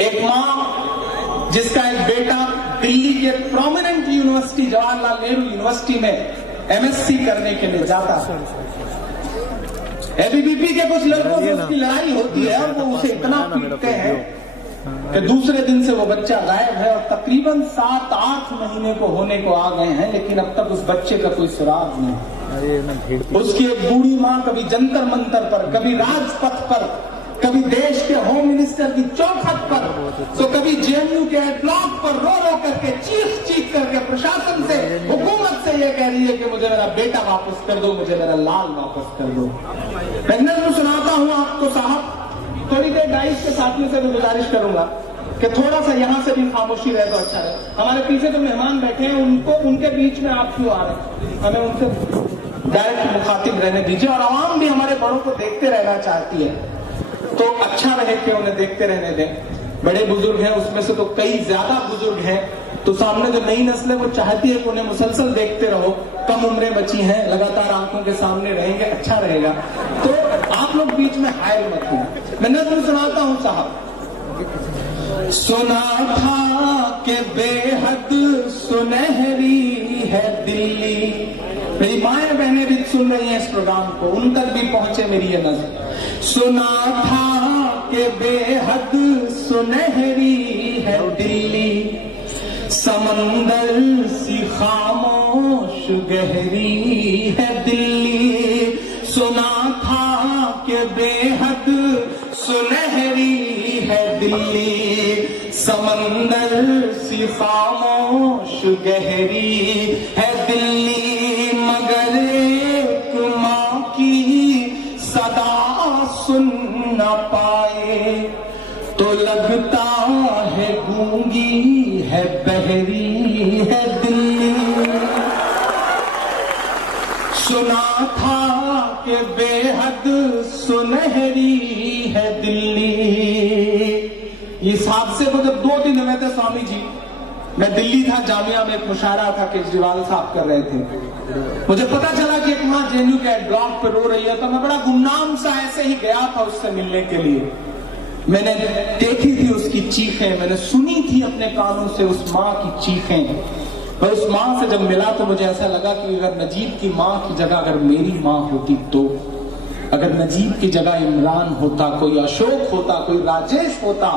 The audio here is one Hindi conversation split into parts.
एक मां जिसका एक बेटा दिल्ली के prominent university Jawaharlal Nehru university में एमएससी करने के लिए जाता है। एबीवीपी के कुछ लड़कों से उसकी लड़ाई होती है और वो उसे इतना पीटते हैं कि दूसरे दिन से वो बच्चा गायब है और तकरीबन 7-8 महीने को होने को आ गए हैं, लेकिन अब तक उस बच्चे का कोई सुराग नहीं। उसकी एक बूढ़ी मां कभी जंतर मंतर पर, कभी राजपथ पर, कभी देश के होम मिनिस्टर की चौखट पर, तो कभी जेएनयू के ब्लॉक पर रो रो करके चीख करके प्रशासन से, हुकूमत से ये कह रही है कि मुझे मेरा बेटा वापस कर दो, मुझे मेरा लाल वापस कर दो। मैं नज़्म सुनाता हूं आपको साहब, थोड़ी देर गाइस के साथियों से भी गुजारिश करूंगा कि थोड़ा सा यहां से भी खामोशी रहे तो अच्छा है। हमारे पीछे जो मेहमान बैठे हैं उनको, उनके बीच में आप क्यों आ रहे हैं? हमें उनसे डायरेक्ट मुखातिब रहने दीजिए और आवाम भी हमारे बड़ों को देखते रहना चाहती है, तो अच्छा रहे कि उन्हें देखते रहने दें। बड़े बुजुर्ग हैं, उसमें से तो कई ज्यादा बुजुर्ग हैं, तो सामने जो नई नस्ल है वो चाहती है कि उन्हें मुसलसल देखते रहो। कम उम्रें बची हैं, लगातार आंखों के सामने रहेंगे, अच्छा रहेगा। तो आप लोग बीच में हायल मत हो। मैं नज़्म सुनाता हूं साहब। सुना था कि बेहद सुनहरी है दिल्ली। मेरी माएं बहनें भी सुन रही हैं इस प्रोग्राम को, उन तक भी पहुंचे मेरी ये नज़्म। सुना था कि बेहद सुनहरी है दिल्ली, समंदर सी खामोश गहरी है दिल्ली। सुना था कि बेहद सुनहरी है दिल्ली, समंदर सी खामोश गहरी है दिल्ली। मगर एक माँ की सदा सुन न पाए तो लगता है गूंगी है, बहरी है दिल्ली। सुना था कि बेहद सुनहरी है दिल्ली। इस हादसे को जब 2 दिन हुए थे स्वामी जी, मैं दिल्ली था, जामिया में एक मुशायरा था, केजरीवाल साहब कर रहे थे। मुझे पता चला कि एक मां जेएनयू के ब्लॉक पे रो रही है, तो मैं बड़ा गुमनाम सा ऐसे ही गया था उससे मिलने के लिए। मैंने देखी थी उसकी चीखें, मैंने सुनी थी अपने कानों से उस माँ की चीखें। मैं उस माँ से जब मिला तो मुझे ऐसा लगा कि अगर नजीब की माँ की जगह अगर मेरी माँ होती, तो अगर नजीब की जगह इमरान होता, कोई अशोक होता, कोई राजेश होता,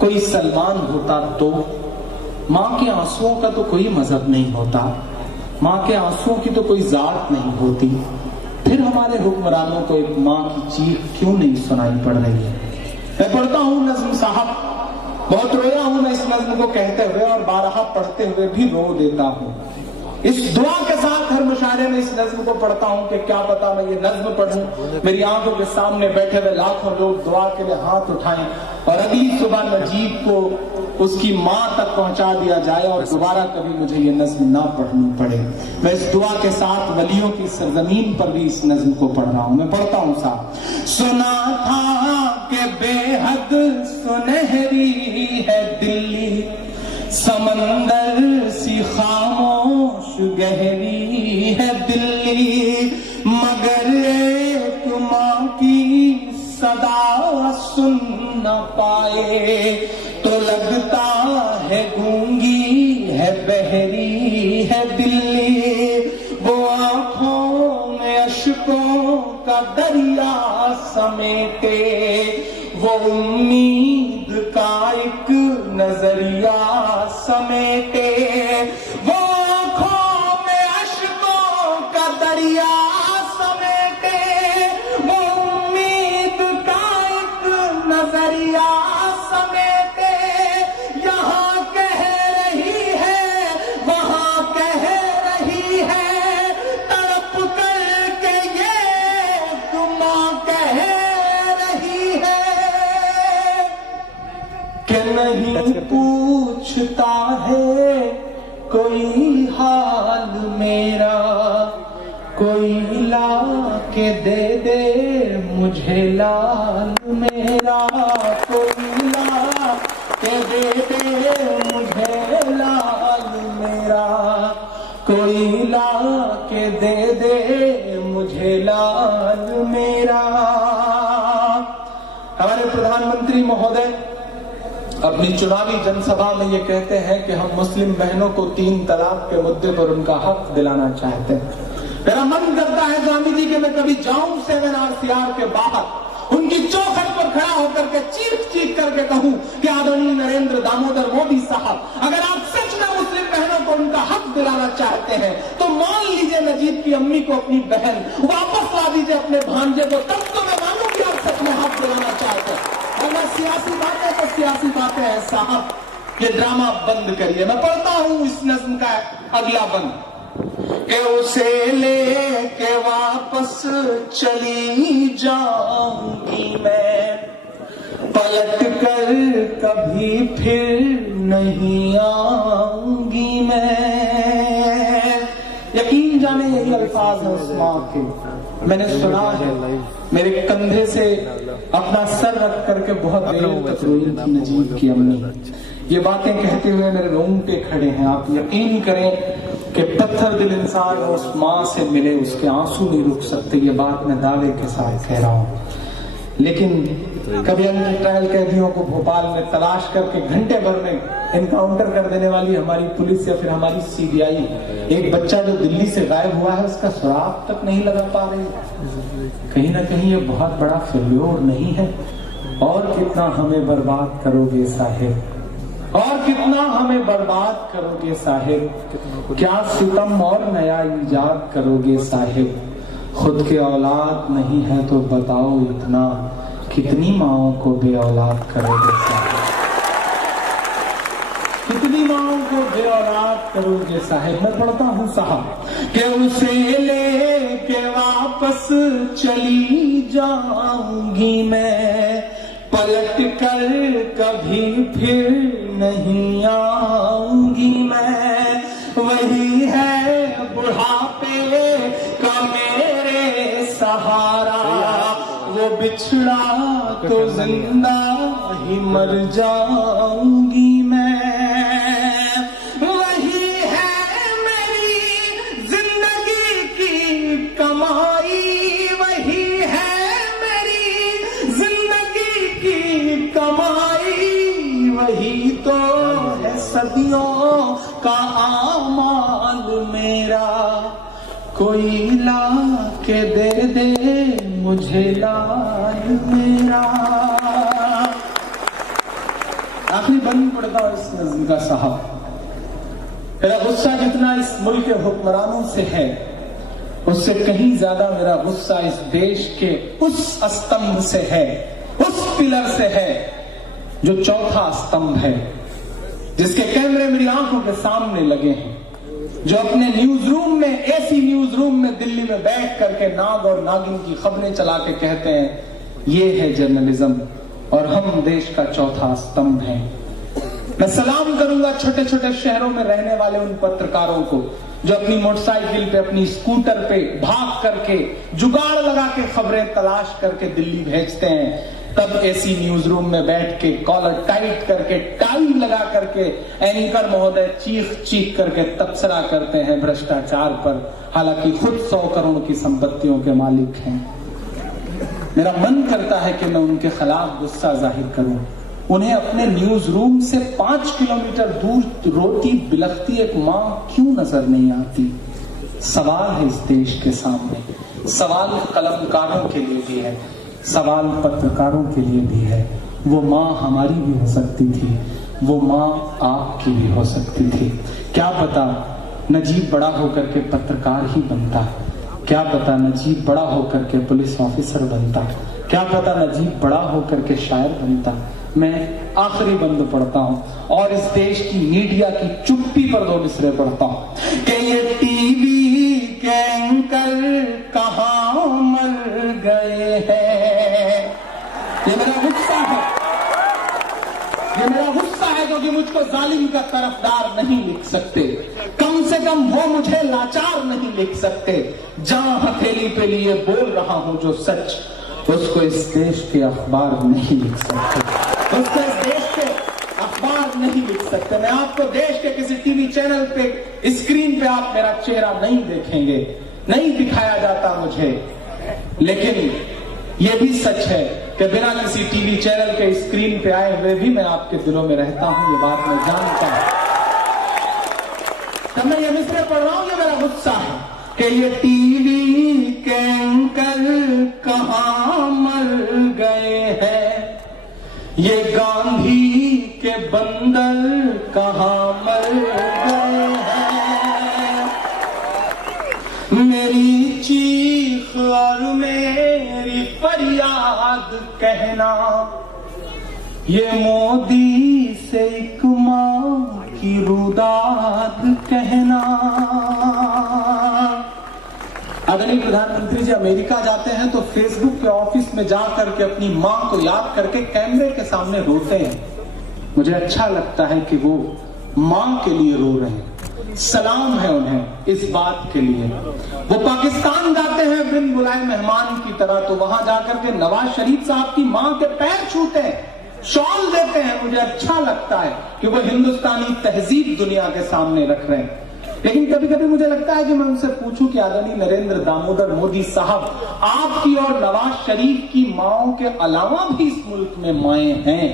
कोई सलमान होता, तो माँ के आंसुओं का तो कोई मजहब नहीं होता, माँ के आंसुओं की तो कोई जात नहीं होती, फिर हमारे हुक्मरानों को एक माँ की चीख क्यों नहीं सुनाई पड़ रही है। मैं पढ़ता हूँ नज़्म साहब, बहुत रोया हूं मैं इस नज़्म को कहते हुए और बारहा पढ़ते हुए भी रो देता हूँ। इस दुआ के साथ हर मुशायरे में इस नज़्म को पढ़ता हूँ कि क्या पता मैं ये नज़्म पढ़ूं, मेरी आंखों के सामने बैठे हुए लाखों लोग दुआ के लिए हाथ उठाएं और अगली सुबह नजीब को उसकी माँ तक पहुंचा दिया जाए और दोबारा कभी मुझे ये नज़्म ना पढ़नी पड़े। मैं इस दुआ के साथ वलियों की सरजमीन पर भी इस नज़्म को पढ़ रहा हूँ। मैं पढ़ता हूँ साहब। सुना था कि बेहद सुनहरी है दिल्ली, समंदर सी खामोश गहरी है दिल्ली। मगर एक माँ की सदा सुन न पाए तो लगता है गूंगी है, बहरी है दिल्ली। वो आंखों में अश्कों का दरिया समेटे, वो उम्मीद का एक नजरिया समेटे। वो आंखों में अश्कों का दरिया समेटे, वो उम्मीद का एक नजरिया समेटे। यहाँ कह रही है, वहाँ कह रही है, तड़प करके ये तुम कह रही है कि नहीं पूछता है कोई हाल मेरा, कोई ला के दे दे मुझे लाल मेरा, कोई ला के दे दे मुझे लाल मेरा, कोई ला के दे दे मुझे लाल मेरा। हमारे प्रधानमंत्री महोदय अपनी चुनावी जनसभा में ये कहते हैं कि हम मुस्लिम बहनों को 3 तलाक के मुद्दे पर उनका हक दिलाना चाहते हैं। मेरा मन करता है स्वामी जी कि मैं कभी जाऊं सेमिनार सीआर के बाहर, उनकी चौखट पर खड़ा होकर के चीख करके कहूं कि आदरणीय नरेंद्र दामोदर मोदी साहब, अगर आप सच में मुस्लिम बहनों को उनका हक दिलाना चाहते हैं तो मान लीजिए नजीब की अम्मी को अपनी बहन वापस ला दीजिए अपने भांजे को, तब तो मैं मानूं कि आप सच में हक दिलाना चाहते हैं। अगर सियासी बातें तो सियासी बातें हैं साहब, ये ड्रामा बंद करिए। मैं पढ़ता हूं इस नज्म का अगला बंद कि उसे लेके वापस चली जाऊंगी मैं, पलट कर कभी फिर नहीं आऊंगी मैं। यकीन जाने यही अल्फाज है उस माँ के। मैंने सुना है, मेरे कंधे से अपना सर रख करके बहुत देर तक रोई थी नजीब की अम्मी। ये बातें कहते हुए मेरे रोंगटे खड़े हैं। आप यकीन करें कि पत्थर दिल इंसान उस माँ से मिले, उसके आंसू नहीं रुक सकते। ये बात मैं दावे के साथ कह रहा हूँ। लेकिन कभी अन्य ट्रायल कैदियों को भोपाल में तलाश करके घंटे भर में इनकाउंटर कर देने वाली हमारी पुलिस या फिर हमारी सीबीआई, एक बच्चा जो दिल्ली से गायब हुआ है उसका सुराग तक नहीं लगा पा रही। कहीं ना कहीं ये बहुत बड़ा फेल्योर नहीं है? और कितना हमें बर्बाद करोगे साहिब, और कितना हमें बर्बाद करोगे साहिब, क्या सितम और नया इजाद करोगे साहिब। खुद के औलाद नहीं है तो बताओ इतना, कितनी माओं को बे औलाद करोगे साहिब, कितनी माओं को बे औलाद करोगे साहिब। मैं पढ़ता हूँ साहब कि उसे लेके वापस चली जाऊंगी मैं, पलट कर कभी फिर नहीं आऊंगी मैं। वही है बुढ़ापे का मेरे सहारा, वो बिछड़ा तो जिंदा ही मर जाऊंगी मैं। वही है मेरी जिंदगी की कमाई, वही है मेरी जिंदगी की कमाई, वही तो है सदियों का आमाल मेरा। कोई ला के दे दे मुझे लाल मेरा। आखिरी बंद पड़ता है इस नज़्म का साहब। मेरा गुस्सा जितना इस मुल्क के हुक्मरानों से है, उससे कहीं ज्यादा मेरा गुस्सा इस देश के उस स्तंभ से है, उस पिलर से है जो चौथा स्तंभ है, जिसके कैमरे मेरी आंखों के सामने लगे हैं, जो अपने न्यूज रूम में, एसी न्यूज रूम में दिल्ली में बैठ करके नाग और नागिन की खबरें चला के कहते हैं ये है जर्नलिज्म और हम देश का चौथा स्तंभ है। मैं सलाम करूंगा छोटे छोटे शहरों में रहने वाले उन पत्रकारों को जो अपनी मोटरसाइकिल पे, अपनी स्कूटर पे भाग करके, जुगाड़ लगा के खबरें तलाश करके दिल्ली भेजते हैं। तब एसी न्यूज रूम में बैठ के कॉलर टाइट करके, टाई लगा करके एंकर महोदय चीख करके तबसरा करते हैं भ्रष्टाचार पर, हालांकि खुद 100 करोड़ की संपत्तियों के मालिक हैं। मेरा मन करता है कि मैं उनके खिलाफ गुस्सा जाहिर करूं। उन्हें अपने न्यूज रूम से 5 किलोमीटर दूर रोती बिलखती एक मां क्यों नजर नहीं आती? सवाल है इस देश के सामने, सवाल कलमकारों के लिए भी है, सवाल पत्रकारों के लिए भी है। वो माँ हमारी भी हो सकती थी, वो माँ आपकी भी हो सकती थी। क्या पता नजीब बड़ा होकर के पत्रकार ही बनता, क्या पता नजीब बड़ा होकर के पुलिस ऑफिसर बनता, क्या पता नजीब बड़ा होकर के शायर बनता। मैं आखिरी बंद पढ़ता हूँ और इस देश की मीडिया की चुप्पी पर 2 मिसरे पढ़ता हूँ कि ये टीवी के एंकर कहाँ मर गए हैं। ये मेरा गुस्सा है, ये मेरा गुस्सा है क्योंकि मुझको जालिम का तरफदार नहीं लिख सकते, कम से कम वो मुझे लाचार नहीं लिख सकते। जहां हथेली पे लिए बोल रहा हूं जो सच, उसको इस देश के अखबार नहीं लिख सकते, उसको इस देश के अखबार नहीं लिख सकते। मैं आपको देश के किसी टीवी चैनल पे स्क्रीन पे आप मेरा चेहरा नहीं देखेंगे, नहीं दिखाया जाता मुझे। लेकिन यह भी सच है कि बिना किसी टीवी चैनल के स्क्रीन पे आए हुए भी मैं आपके दिलों में रहता हूं, ये बात मैं जानता हूं। तब मैं ये मिसरे पढ़ रहा हूं, ये मेरा गुस्सा है कि ये टीवी के एंकर कहां मर गए हैं, ये गांधी के बंदर कहां मर गए हैं। मेरी चीख और मेरी फरियाद कहना, ये मोदी से एक मां की रुदाद कहना। आदरणीय प्रधानमंत्री जी अमेरिका जाते हैं तो फेसबुक के ऑफिस में जाकर के अपनी मां को याद करके कैमरे के सामने रोते हैं। मुझे अच्छा लगता है कि वो मां के लिए रो रहे हैं, सलाम है उन्हें इस बात के लिए। वो पाकिस्तान जाते हैं बिन बुलाए मेहमान की तरह, तो वहां जाकर के नवाज शरीफ साहब की मां के पैर छूते हैं, शॉल देते हैं। मुझे अच्छा लगता है कि वो हिंदुस्तानी तहजीब दुनिया के सामने रख रहे हैं। लेकिन कभी कभी मुझे लगता है कि मैं उनसे पूछूं कि आदरणीय नरेंद्र दामोदर मोदी साहब, आपकी और नवाज शरीफ की माओं के अलावा भी इस मुल्क में माएं हैं,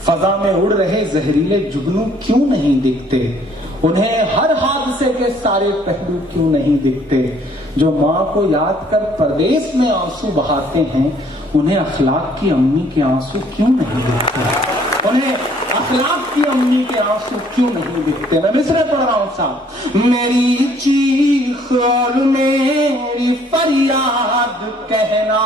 फजा में उड़ रहे जहरीले जुगनू क्यों नहीं दिखते? उन्हें हर हादसे के सारे पहलू क्यों नहीं दिखते? जो मां को याद कर परदेश में आंसू बहाते हैं, उन्हें अखलाक की अम्मी के आंसू क्यों नहीं दिखते? उन्हें अखलाक की अम्मी के आंसू क्यों नहीं दिखते? मैं मिसरे पढ़ रहा हूं साहब। मेरी चीख और मेरी फरियाद कहना,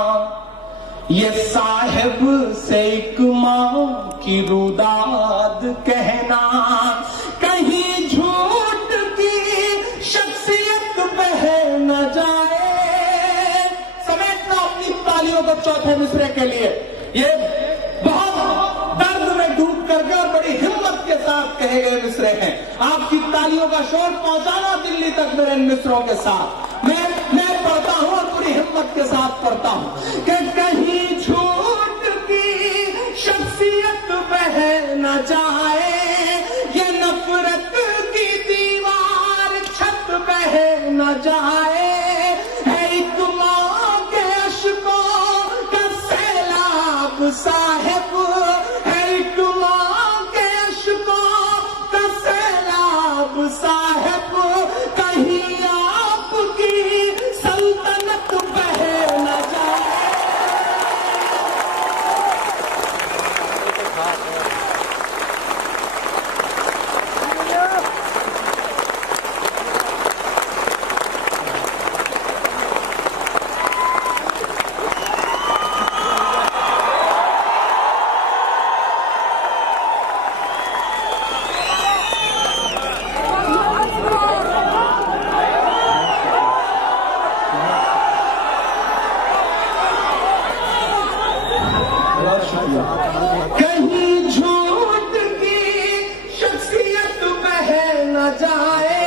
ये साहिब से एक मां की रुदाद कहना। कहीं झूठ की शख्सियत बह न जाए। समेटना अपनी तालियों को चौथे मिसरे के लिए। ये बहुत दर्द में डूब करके और बड़ी हिम्मत के साथ कहे गए मिसरे हैं। आपकी तालियों का शोर पहुंचाना दिल्ली तक मेरे मिसरों के साथ। मैं पढ़ता हूं और पूरी हिम्मत के साथ पढ़ता हूं कि कहीं झूठ की शख्सियत बह न जाए, ये नफरत की दीवार छत बह न जाए। है एक मां के अश्कों का सैलाब साहिब, है एक मां के अश्कों का सैलाब साहिब। कहीं आपकी सल्तनत बह न जाए। कहीं झूठ की शख्सियत बह न जाए,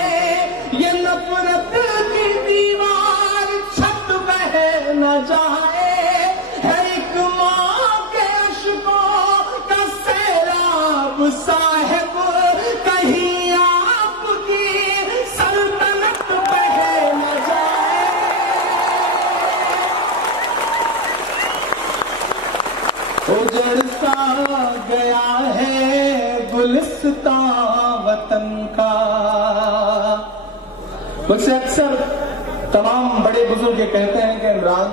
ये नफरत की दीवार छत बह न जाए। है एक मां के अश्कों का सैलाब साहिब, कहीं आपकी सल्तनत बह न जाए। उजड़ सा गया है गुलिस्तां वतन का। मुझसे अक्सर तमाम बड़े बुजुर्ग कहते हैं कि इमरान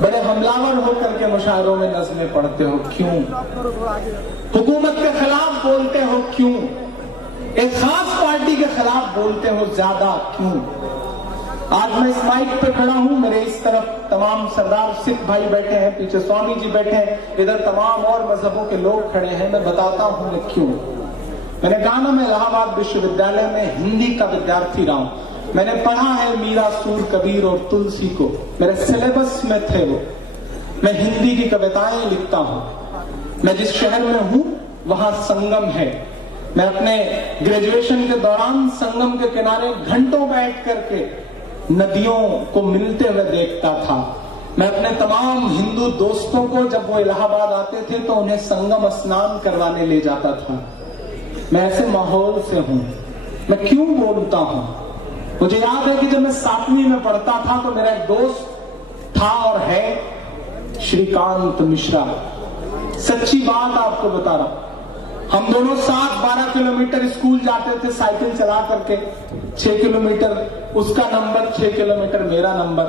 बड़े हमलावर होकर के मुशायरों में नज़में पढ़ते हो क्यों? हुकूमत के खिलाफ बोलते हो क्यों? एक खास पार्टी के खिलाफ बोलते हो ज्यादा क्यों? आज मैं इस माइक पे खड़ा हूं, मेरे इस तरफ तमाम सरदार सिख भाई बैठे हैं, पीछे स्वामी जी बैठे हैं, इधर तमाम और मजहबों के लोग खड़े हैं। मैं बताता हूं मैं क्यों। मैंने कहा ना, मैं इलाहाबाद विश्वविद्यालय में हिंदी का विद्यार्थी रहा हूं। मैंने पढ़ा है मीरा, सूर, कबीर और तुलसी को, मेरे सिलेबस में थे वो। मैं हिंदी की कविताएं लिखता हूं। मैं जिस शहर में हूं वहां संगम है। मैं अपने ग्रेजुएशन के दौरान संगम के किनारे घंटों बैठ करके नदियों को मिलते हुए देखता था। मैं अपने तमाम हिंदू दोस्तों को जब वो इलाहाबाद आते थे तो उन्हें संगम स्नान करवाने ले जाता था। मैं ऐसे माहौल से हूं। मैं क्यों बोलता हूं? मुझे याद है कि जब मैं 7वीं में पढ़ता था तो मेरा एक दोस्त था और है, श्रीकांत मिश्रा। सच्ची बात आपको बता रहा हूं, हम दोनों 7-12 किलोमीटर स्कूल जाते थे साइकिल चला करके। 6 किलोमीटर उसका नंबर, 6 किलोमीटर मेरा नंबर।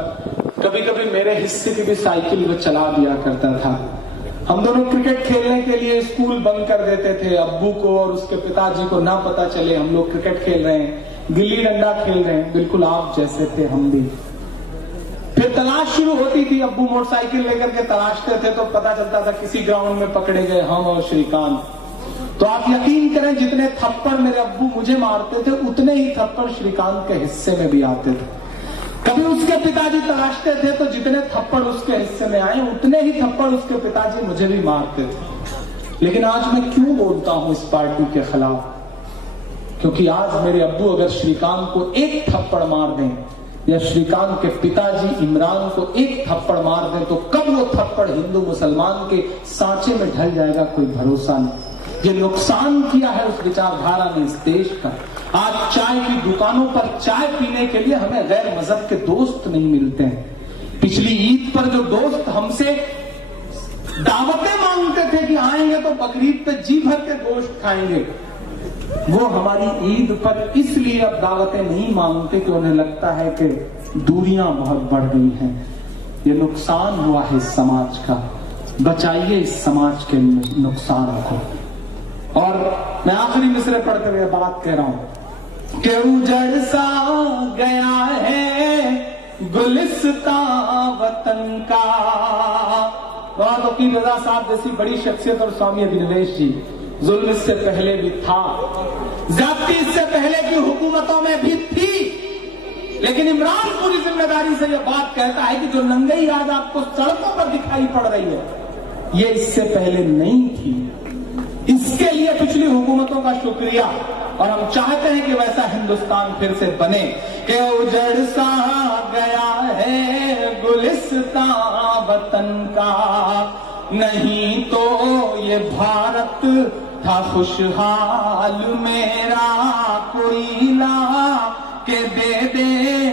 कभी कभी मेरे हिस्से की भी साइकिल वो चला दिया करता था। हम दोनों क्रिकेट खेलने के लिए स्कूल बंद कर देते थे। अब्बू को और उसके पिताजी को ना पता चले हम लोग क्रिकेट खेल रहे हैं, गिल्ली डंडा खेल रहे हैं। बिल्कुल आप जैसे थे हम भी। फिर तलाश शुरू होती थी, अब्बू मोटरसाइकिल लेकर के तलाशते थे तो पता चलता था किसी ग्राउंड में पकड़े गए हम और श्रीकांत। तो आप यकीन करें, जितने थप्पड़ मेरे अब्बू मुझे मारते थे उतने ही थप्पड़ श्रीकांत के हिस्से में भी आते थे। कभी उसके पिताजी तलाशते थे तो जितने थप्पड़ उसके हिस्से में आए उतने ही थप्पड़ उसके पिताजी मुझे भी मारते थे। लेकिन आज मैं क्यों बोलता हूं इस पार्टी के खिलाफ? क्योंकि आज मेरे अब्बू अगर श्रीकांत को एक थप्पड़ मार दें या श्रीकांत के पिताजी इमरान को एक थप्पड़ मार दें तो कब वो थप्पड़ हिंदू मुसलमान के सांचे में ढल जाएगा कोई भरोसा नहीं। ये नुकसान किया है उस विचारधारा ने इस देश का। आज चाय की दुकानों पर चाय पीने के लिए हमें गैर मजहब के दोस्त नहीं मिलते हैं। पिछली ईद पर जो दोस्त हमसे दावतें मांगते थे कि आएंगे तो बकरीद पे जी भर के गोश्त खाएंगे, वो हमारी ईद पर इसलिए अब दावतें नहीं मांगते कि उन्हें लगता है कि दूरियां बहुत बढ़ गई हैं। ये नुकसान हुआ है इस समाज का। बचाइए इस समाज के नुकसान को। और मैं आखिरी मिसरे पढ़ते हुए बात कह रहा हूं कि उजड़ सा गया है गुलिस्तां वतन का। बहुत वकील रजा साहब जैसी बड़ी शख्सियत और स्वामी अभिनवेश जी, जुल्म इससे पहले भी था, ज्यादती इससे पहले की हुकूमतों में भी थी, लेकिन इमरान पूरी जिम्मेदारी से यह बात कहता है कि जो नंगई आज आपको सड़कों पर दिखाई पड़ रही है ये इससे पहले नहीं थी। इसके लिए पिछली हुकूमतों का शुक्रिया, और हम चाहते हैं कि वैसा हिंदुस्तान फिर से बने कि उजड़ सा गया है गुलिस्तां वतन का, नहीं तो ये भारत था खुशहाल मेरा, कोई ला के दे दे